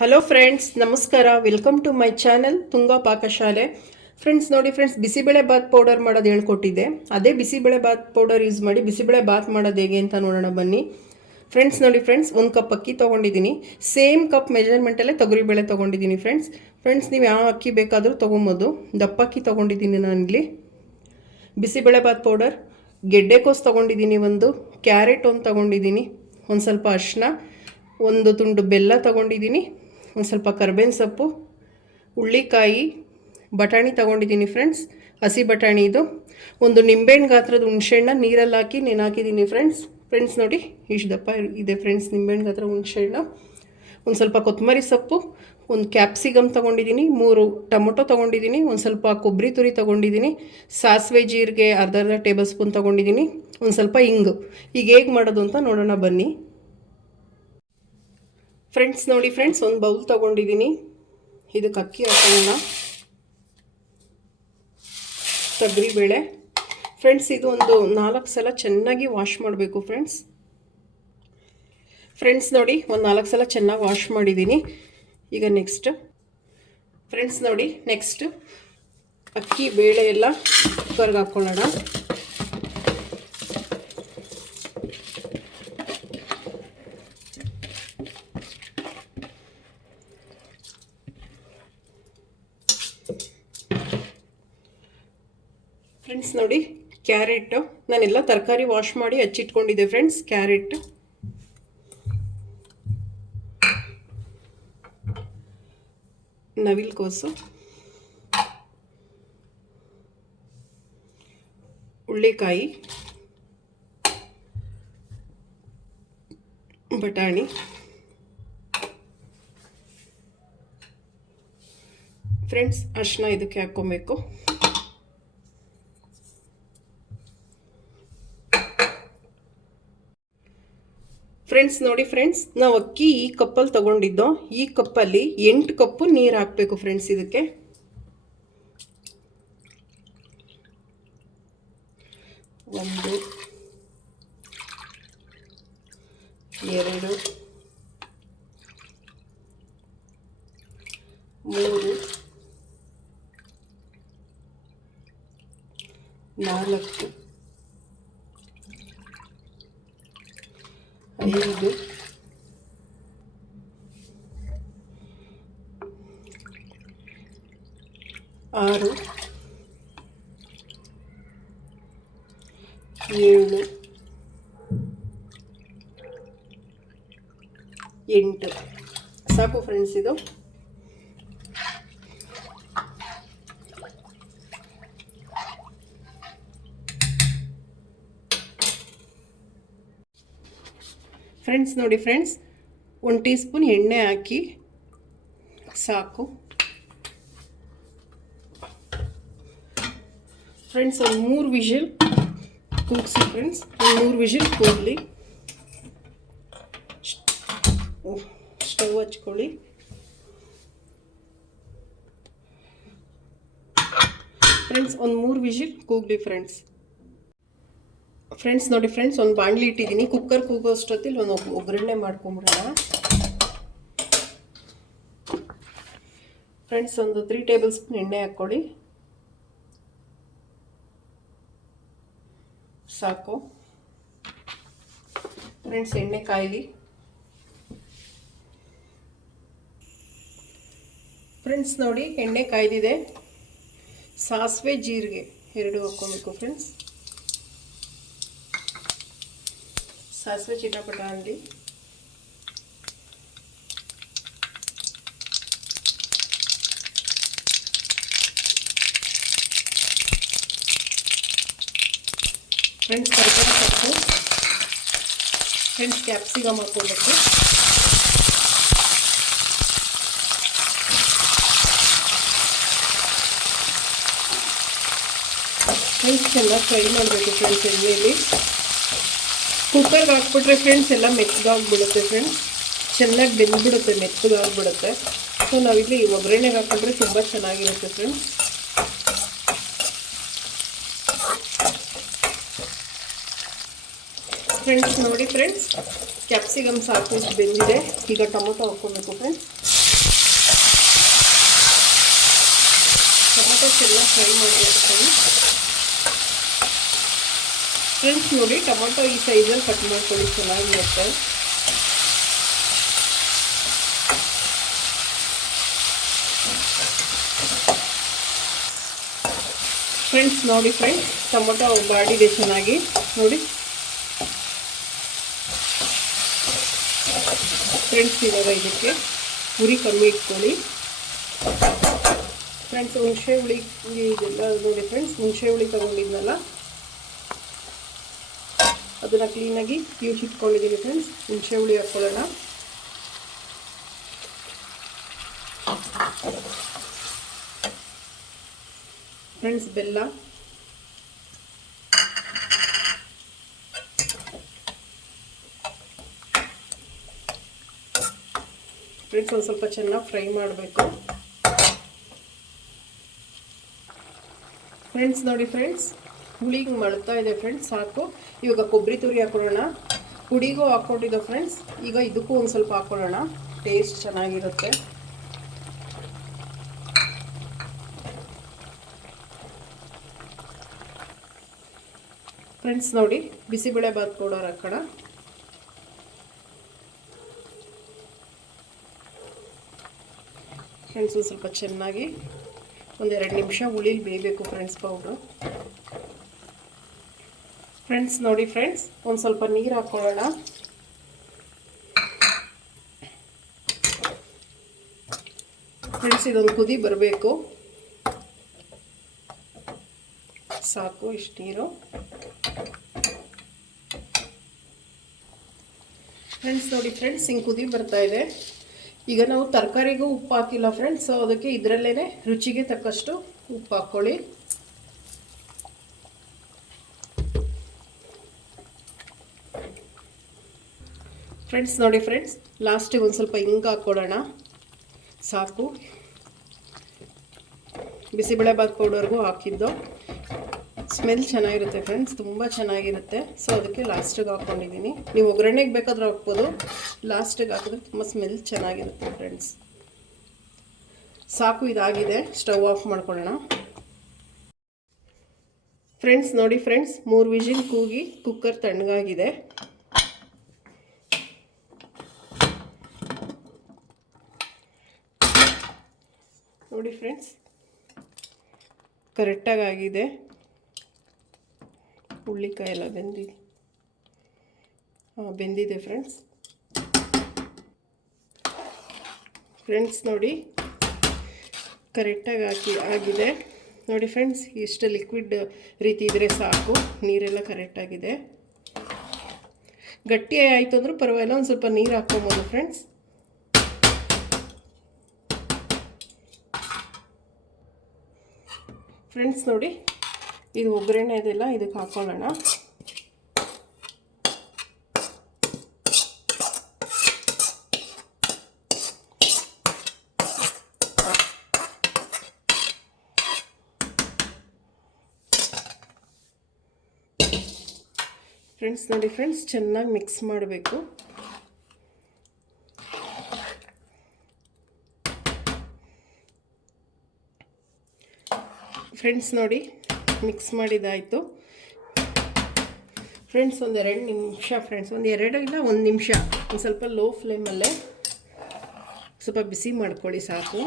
Hello friends, ನಮಸ್ಕಾರ. Welcome to my channel Tunga Pakashale. Friends ನೋಡಿ friends, bisibele bath powder ಮಾಡೋದು ಹೇಳ್ಕೊಟ್ಟಿದ್ದೆ. ಅದೇ ಬಿಸಿಬೇಳೆ ಬಾತ್ ಪೌಡರ್ ಯೂಸ್ ಮಾಡಿ ಬಿಸಿಬೇಳೆ ಬಾತ್ ಮಾಡೋದು ಹೇಗೆ ಅಂತ ನೋಡೋಣ ಬನ್ನಿ. ಫ್ರೆಂಡ್ಸ್ ನೋಡಿ ಫ್ರೆಂಡ್ಸ್, 1 ಕಪ್ ಅಕ್ಕಿ ತೊಗೊಂಡಿದ್ದೀನಿ. ಸೇಮ್ ಕಪ್ ಮೆಜರ್ಮೆಂಟಲ್ಲೇ ತೊಗರಿಬೇಳೆ ತೊಗೊಂಡಿದ್ದೀನಿ ಫ್ರೆಂಡ್ಸ್ ನೀವು ಯಾವ ಅಕ್ಕಿ ಬೇಕಾದರೂ ತೊಗೊಬೋದು. ದಪ್ಪ ಅಕ್ಕಿ ತೊಗೊಂಡಿದ್ದೀನಿ ನಾನಿಲ್ಲಿ. ಬಿಸಿಬೇಳೆ ಬಾತ್ ಪೌಡರ್, ಗೆಡ್ಡೆಕೋಸು ತೊಗೊಂಡಿದ್ದೀನಿ, ಒಂದು ಕ್ಯಾರೆಟ್ ಒಂದು ತೊಗೊಂಡಿದ್ದೀನಿ, ಒಂದು ಸ್ವಲ್ಪ ಅರಿಶಿನ, ಒಂದು ತುಂಡು ಬೆಲ್ಲ ತೊಗೊಂಡಿದ್ದೀನಿ, ಒಂದು ಸ್ವಲ್ಪ ಕರ್ಬೇವಿನ ಸೊಪ್ಪು, ಹುಳ್ಳಿಕಾಯಿ, ಬಟಾಣಿ ತೊಗೊಂಡಿದ್ದೀನಿ ಫ್ರೆಂಡ್ಸ್, ಹಸಿ ಬಟಾಣಿ ಇದು. ಒಂದು ನಿಂಬೆಹಣ್ಣು ಗಾತ್ರದ ಹುಣಸೆಹಣ್ಣ ನೀರಲ್ಲಿ ಹಾಕಿ ನೆನಾಕಿದ್ದೀನಿ ಫ್ರೆಂಡ್ಸ್ ನೋಡಿ ಇಷ್ಟು ದಪ್ಪ ಇದೆ ಫ್ರೆಂಡ್ಸ್ ನಿಂಬೆಹಣ್ಣು ಗಾತ್ರ ಹುಣಸೆಹಣ್ಣು. ಒಂದು ಸ್ವಲ್ಪ ಕೊತ್ತಂಬರಿ ಸೊಪ್ಪು, ಒಂದು ಕ್ಯಾಪ್ಸಿಕಮ್ ತೊಗೊಂಡಿದ್ದೀನಿ, 3 ಟೊಮೊಟೊ ತೊಗೊಂಡಿದ್ದೀನಿ, ಒಂದು ಸ್ವಲ್ಪ ಕೊಬ್ಬರಿ ತುರಿ ತೊಗೊಂಡಿದ್ದೀನಿ, ಸಾಸಿವೆ ಜೀರಿಗೆ ಅರ್ಧ ಟೇಬಲ್ ಸ್ಪೂನ್ ತೊಗೊಂಡಿದ್ದೀನಿ, ಒಂದು ಸ್ವಲ್ಪ ಹಿಂಗು. ಈಗ ಹೇಗೆ ಮಾಡೋದು ಅಂತ ನೋಡೋಣ ಬನ್ನಿ. ಫ್ರೆಂಡ್ಸ್ ನೋಡಿ ಫ್ರೆಂಡ್ಸ್, ಒಂದು ಬೌಲ್ ತೊಗೊಂಡಿದ್ದೀನಿ. ಇದಕ್ಕೆ ಅಕ್ಕಿ ಹಾಕೋಣ. ತೊಗರಿಬೇಳೆ ಫ್ರೆಂಡ್ಸ್, ಇದು ಒಂದು 4 ಸಲ ಚೆನ್ನಾಗಿ ವಾಶ್ ಮಾಡಬೇಕು ಫ್ರೆಂಡ್ಸ್ ನೋಡಿ, ಒಂದು 4 ಸಲ ಚೆನ್ನಾಗಿ ವಾಶ್ ಮಾಡಿದ್ದೀನಿ. ಈಗ ನೆಕ್ಸ್ಟ್ ಅಕ್ಕಿ ಬೇಳೆ ಎಲ್ಲ ಕುಕ್ಕರ್ಗೆ ಹಾಕ್ಕೊಳ್ಳೋಣ. ಫ್ರೆಂಡ್ಸ್ ನೋಡಿ, ಕ್ಯಾರೆಟು ನಾನೆಲ್ಲ ತರಕಾರಿ ವಾಶ್ ಮಾಡಿ ಹಚ್ಚಿಟ್ಕೊಂಡಿದ್ದೆ ಫ್ರೆಂಡ್ಸ್. ಕ್ಯಾರೆಟ್, ನವಿಲುಕೋಸು, ಹುಳ್ಳಿಕಾಯಿ, ಬಟಾಣಿ, ಫ್ರೆಂಡ್ಸ್ ಅರಿಶಿನ ಇದಕ್ಕೆ ಹಾಕ್ಕೊಬೇಕು. ಫ್ರೆಂಡ್ಸ್ ನೋಡಿ ಫ್ರೆಂಡ್ಸ್, ನಾವು ಅಕ್ಕಿ ಈ ಕಪ್ಪಲ್ಲಿ ತೊಗೊಂಡಿದ್ದೋ, ಈ ಕಪ್ಪಲ್ಲಿ 8 ಕಪ್ಪು ನೀರು ಹಾಕಬೇಕು ಫ್ರೆಂಡ್ಸ್. ಇದಕ್ಕೆ 1 2 3 4 5 6 7 8 ಸಾಕು ಫ್ರೆಂಡ್ಸ್. ಇದು ಫ್ರೆಂಡ್ಸ್ ನೋಡಿ ಫ್ರೆಂಡ್ಸ್, 1 ಟೀ ಸ್ಪೂನ್ ಎಣ್ಣೆ ಹಾಕಿ ಸಾಕು ಫ್ರೆಂಡ್ಸ್. ಒಂದು 3 ವಿಷಲ್ ಕೂಗಿಸಿ ಫ್ರೆಂಡ್ಸ್, ಒಂದು 3 ವಿಷಲ್ ಕೂಗಲಿ. ಸ್ಟವ್ ಹಚ್ಕೊಳ್ಳಿ. ಫ್ರೆಂಡ್ಸ್ ಒಂದು 3 ವಿಷಲ್ ಕೂಗಲಿ ಫ್ರೆಂಡ್ಸ್ ನೋಡಿ ಫ್ರೆಂಡ್ಸ್, ಒಂದು ಬಾಣಲಿ ಇಟ್ಟಿದ್ದೀನಿ. ಕುಕ್ಕರ್ ಕೂಗೋಷ್ಟೊತ್ತಿಲ್ಲಿ ಒಂದು ಒಗ್ಗರಣೆ ಮಾಡ್ಕೊಂಬಿಡೋಣ ಫ್ರೆಂಡ್ಸ್. ಒಂದು 3 ಟೇಬಲ್ ಸ್ಪೂನ್ ಎಣ್ಣೆ ಹಾಕ್ಕೊಳ್ಳಿ ಸಾಕು ಫ್ರೆಂಡ್ಸ್. ಎಣ್ಣೆ ಕಾಯಲಿ ಫ್ರೆಂಡ್ಸ್. ನೋಡಿ ಎಣ್ಣೆ ಕಾಯ್ದಿದೆ. ಸಾಸಿವೆ ಜೀರಿಗೆ 2 ಹಾಕ್ಕೊಬೇಕು ಫ್ರೆಂಡ್ಸ್. ಸಾಸಿವೆ ಚಿಟಪಟ ಅಂದಿ. ಫ್ರೆಂಡ್ಸ್ ಕರಿಬೇವು ಸೊಪ್ಪು, ಫ್ರೆಂಡ್ಸ್ ಕ್ಯಾಪ್ಸಿಕಮ್ ಹಾಕ್ಕೊಬೇಕು. ಫ್ರೆಂಡ್ಸ್ ಚೆನ್ನಾಗಿ ಫ್ರೈ ಮಾಡಬೇಕು ಫ್ರೆಂಡ್ಸ್. ಎಣ್ಣೆಯಲ್ಲಿ ಕುಕ್ಕರ್ಗೆ ಹಾಕ್ಬಿಟ್ರೆ ಫ್ರೆಂಡ್ಸ್ ಎಲ್ಲ ಮೆತ್ತಗಾಗ್ಬಿಡುತ್ತೆ ಫ್ರೆಂಡ್ಸ್. ಚೆನ್ನಾಗಿ ಬೆಂದ್ಬಿಡುತ್ತೆ, ಮೆತ್ತಗಾಗ್ಬಿಡುತ್ತೆ. ಸೊ ನಾವಿಲ್ಲಿ ಒಗ್ಗರಣೆಗೆ ಹಾಕಿದ್ರೆ ತುಂಬ ಚೆನ್ನಾಗಿರುತ್ತೆ ಫ್ರೆಂಡ್ಸ್. ಫ್ರೆಂಡ್ಸ್ ನೋಡಿ ಫ್ರೆಂಡ್ಸ್, ಕ್ಯಾಪ್ಸಿಕಮ್ ಸಾಕು ಬೆಂದಿದೆ. ಈಗ ಟೊಮೊಟೊ ಹಾಕ್ಕೊಬೇಕು ಫ್ರೆಂಡ್ಸ್. ಟೊಮೊಟೊ ಚೆನ್ನಾಗಿ ಫ್ರೈ ಮಾಡಬೇಕು ಫ್ರೆಂಡ್ಸ್. ನೋಡಿ ಟೊಮೊಟೊ ಈ ಸೈಜಲ್ಲಿ ಕಟ್ ಮಾಡ್ಕೊಳ್ಳಿ, ಚೆನ್ನಾಗಿರುತ್ತೆ. ಫ್ರೆಂಡ್ಸ್ ನೋಡಿ ಫ್ರೆಂಡ್ಸ್, ಟೊಮೊಟೊ ಬಾಡಿದೆ ಚೆನ್ನಾಗಿ ನೋಡಿ ಫ್ರೆಂಡ್ಸ್. ಇವಾಗ ಇದಕ್ಕೆ ಉರಿ ಕಮ್ಮಿ ಇಟ್ಕೊಳ್ಳಿ ಫ್ರೆಂಡ್ಸ್. ಹುಣಸೆ ಹುಳಿ ಇದೆಲ್ಲ ನೋಡಿ ಫ್ರೆಂಡ್ಸ್, ಹುಣಸೆ ಹುಳಿ ತೊಗೊಂಡಿದ್ನಲ್ಲ ಅದನ್ನು ಕ್ಲೀನಾಗಿ ಇಟ್ಕೊಂಡಿದ್ದೀನಿ ಫ್ರೆಂಡ್ಸ್. ಹುಣಸೆ ಹುಳಿ ಹಾಕ್ಕೊಳ್ಳೋಣ. ಫ್ರೆಂಡ್ಸ್ ಬೆಲ್ಲ, ಫ್ರೆಂಡ್ಸ್ ಒಂದು ಸ್ವಲ್ಪ ಚೆನ್ನಾಗಿ ಫ್ರೈ ಮಾಡಬೇಕು ಫ್ರೆಂಡ್ಸ್. ನೋಡಿ ಫ್ರೆಂಡ್ಸ್, ಹುಳಿ ಹಿಂಗೆ ಮಳ್ತಾ ಇದೆ ಫ್ರೆಂಡ್ಸ್, ಸಾಕು. ಇವಾಗ ಕೊಬ್ಬರಿ ತುರಿ ಹಾಕೊಳ್ಳೋಣ. ಹುಡಿಗೂ ಹಾಕ್ಕೊಂಡಿದ್ದೆ ಫ್ರೆಂಡ್ಸ್, ಈಗ ಇದಕ್ಕೂ ಒಂದು ಸ್ವಲ್ಪ ಹಾಕ್ಕೊಳ್ಳೋಣ, ಟೇಸ್ಟ್ ಚೆನ್ನಾಗಿರುತ್ತೆ. ಫ್ರೆಂಡ್ಸ್ ನೋಡಿ, ಬಿಸಿಬೇಳೆ ಬಾತ್ ಪೌಡರ್ ಹಾಕೋಣ. ಫ್ರೆಂಡ್ಸ್ ಒಂದು ಸ್ವಲ್ಪ ಚೆನ್ನಾಗಿ ಒಂದೆರಡು ನಿಮಿಷ ಹುಳಿಲಿ ಬೇಯಬೇಕು ಫ್ರೆಂಡ್ಸ್ ಪೌಡ್ರು. ಫ್ರೆಂಡ್ಸ್ ನೋಡಿ ಫ್ರೆಂಡ್ಸ್, ಒಂದು ಸ್ವಲ್ಪ ನೀರು ಹಾಕ್ಕೊಳ್ಳೋಣ. ಫ್ರೆಂಡ್ಸ್ ಇದೊಂದು ಕುದಿ ಬರಬೇಕು, ಸಾಕು ಇಷ್ಟು ನೀರು. ಫ್ರೆಂಡ್ಸ್ ನೋಡಿ ಫ್ರೆಂಡ್ಸ್, ಹಿಂಗೆ ಕುದಿ ಬರ್ತಾ ಇದೆ. ಈಗ ನಾವು ತರಕಾರಿಗೂ ಉಪ್ಪು ಹಾಕಿಲ್ಲ ಫ್ರೆಂಡ್ಸ್, ಸೊ ಅದಕ್ಕೆ ಇದರಲ್ಲೇ ರುಚಿಗೆ ತಕ್ಕಷ್ಟು ಉಪ್ಪು ಹಾಕ್ಕೊಳ್ಳಿ. ಫ್ರೆಂಡ್ಸ್ ನೋಡಿ ಫ್ರೆಂಡ್ಸ್, ಲಾಸ್ಟಿಗೆ ಒಂದು ಸ್ವಲ್ಪ ಹಿಂಗೆ ಹಾಕ್ಕೊಳ್ಳೋಣ, ಸಾಕು. ಬಿಸಿಬೇಳೆಬಾತ್ ಪೌಡರ್ಗೂ ಹಾಕಿದ್ದು ಸ್ಮೆಲ್ ಚೆನ್ನಾಗಿರುತ್ತೆ ಫ್ರೆಂಡ್ಸ್, ತುಂಬ ಚೆನ್ನಾಗಿರುತ್ತೆ. ಸೊ ಅದಕ್ಕೆ ಲಾಸ್ಟಿಗೆ ಹಾಕ್ಕೊಂಡಿದ್ದೀನಿ. ನೀವು ಒಗ್ಗರಣೆಗೆ ಬೇಕಾದರೂ ಹಾಕ್ಬೋದು, ಲಾಸ್ಟಿಗೆ ಹಾಕಿದ್ರೆ ತುಂಬ ಸ್ಮೆಲ್ ಚೆನ್ನಾಗಿರುತ್ತೆ ಫ್ರೆಂಡ್ಸ್. ಸಾಕು, ಇದಾಗಿದೆ. ಸ್ಟವ್ ಆಫ್ ಮಾಡ್ಕೊಳ್ಳೋಣ. ಫ್ರೆಂಡ್ಸ್ ನೋಡಿ ಫ್ರೆಂಡ್ಸ್, 3 ವಿಜಿಲ್ ಕೂಗಿ ಕುಕ್ಕರ್ ತಣ್ಣಗಾಗಿದೆ. ನೋಡಿ ಫ್ರೆಂಡ್ಸ್, ಕರೆಕ್ಟಾಗಿ ಆಗಿದೆ. ಹುಳ್ಳಿಕಾಯಿ ಎಲ್ಲ ಬೆಂದಿದೆ ಫ್ರೆಂಡ್ಸ್. ಫ್ರೆಂಡ್ಸ್ ನೋಡಿ, ಕರೆಕ್ಟಾಗಿ ಆಗಿದೆ ನೋಡಿ ಫ್ರೆಂಡ್ಸ್. ಇಷ್ಟು ಲಿಕ್ವಿಡ್ ರೀತಿ ಇದ್ದರೆ ಸಾಕು, ನೀರೆಲ್ಲ ಕರೆಕ್ಟಾಗಿದೆ. ಗಟ್ಟಿ ಆಯಿತು ಅಂದರೂ ಪರವಾಗಿಲ್ಲ, ಒಂದು ಸ್ವಲ್ಪ ನೀರು ಹಾಕ್ಕೊಬೋದು ಫ್ರೆಂಡ್ಸ್. ಫ್ರೆಂಡ್ಸ್ ನೋಡಿ, ಇದು ಒಗ್ಗರಣೆ ಇದೆಲ್ಲ ಇದಕ್ಕೆ ಹಾಕೊಳ್ಳೋಣ. ಫ್ರೆಂಡ್ಸ್ ನೋಡಿ ಫ್ರೆಂಡ್ಸ್, ಚೆನ್ನಾಗಿ ಮಿಕ್ಸ್ ಮಾಡಬೇಕು. ಫ್ರೆಂಡ್ಸ್ ನೋಡಿ, ಮಿಕ್ಸ್ ಮಾಡಿದ್ದಾಯಿತು ಫ್ರೆಂಡ್ಸ್. ಒಂದು 2 ನಿಮಿಷ ಫ್ರೆಂಡ್ಸ್, ಒಂದು 2 ಇಲ್ಲ 1 ನಿಮಿಷ ಒಂದು ಸ್ವಲ್ಪ ಲೋ ಫ್ಲೇಮಲ್ಲೇ ಸ್ವಲ್ಪ ಬಿಸಿ ಮಾಡ್ಕೊಳ್ಳಿ, ಸಾಕು.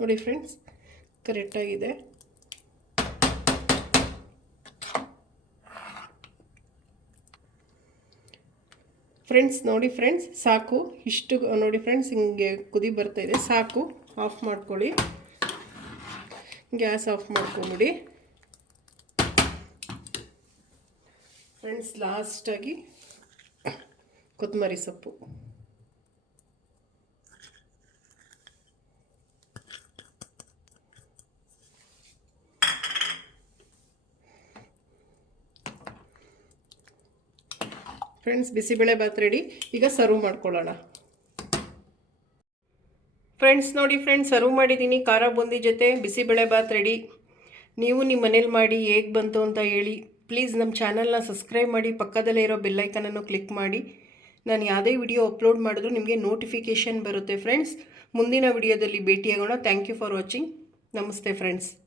ನೋಡಿ ಫ್ರೆಂಡ್ಸ್, ಕರೆಕ್ಟಾಗಿದೆ. ಫ್ರೆಂಡ್ಸ್ ನೋಡಿ ಫ್ರೆಂಡ್ಸ್, ಸಾಕು ಇಷ್ಟು. ನೋಡಿ ಫ್ರೆಂಡ್ಸ್, ಹಿಂಗೆ ಕುದಿ ಬರ್ತಾಯಿದೆ, ಸಾಕು. ಆಫ್ ಮಾಡ್ಕೊಳ್ಳಿ, ಗ್ಯಾಸ್ ಆಫ್ ಮಾಡ್ಕೊಂಬಿಡಿ ಫ್ರೆಂಡ್ಸ್. ಲಾಸ್ಟಾಗಿ ಕೊತ್ತಂಬರಿ ಸೊಪ್ಪು. Friends, bisibele bath ready. ಈಗ ಸರ್ವ್ ಮಾಡ್ಕೊಳ್ಳೋಣ. ಫ್ರೆಂಡ್ಸ್ ನೋಡಿ ಫ್ರೆಂಡ್ಸ್, ಸರ್ವ್ ಮಾಡಿದ್ದೀನಿ ಖಾರ ಬೂಂದಿ ಜೊತೆ ಬಿಸಿಬೇಳೆ ಬಾತ್ ರೆಡಿ. ನೀವು ನಿಮ್ಮ ಮನೇಲಿ ಮಾಡಿ ಹೇಗೆ ಬಂತು ಅಂತ ಹೇಳಿ. ಪ್ಲೀಸ್ ನಮ್ಮ ಚಾನಲ್ನ ಸಬ್ಸ್ಕ್ರೈಬ್ ಮಾಡಿ, ಪಕ್ಕದಲ್ಲೇ ಇರೋ ಬೆಲ್ಲೈಕನನ್ನು ಕ್ಲಿಕ್ ಮಾಡಿ. ನಾನು ಯಾವುದೇ ವಿಡಿಯೋ ಅಪ್ಲೋಡ್ ಮಾಡಿದ್ರು ನಿಮಗೆ ನೋಟಿಫಿಕೇಷನ್ ಬರುತ್ತೆ ಫ್ರೆಂಡ್ಸ್. ಮುಂದಿನ ವಿಡಿಯೋದಲ್ಲಿ ಭೇಟಿಯಾಗೋಣ. Thank you for watching. ನಮಸ್ತೆ ಫ್ರೆಂಡ್ಸ್.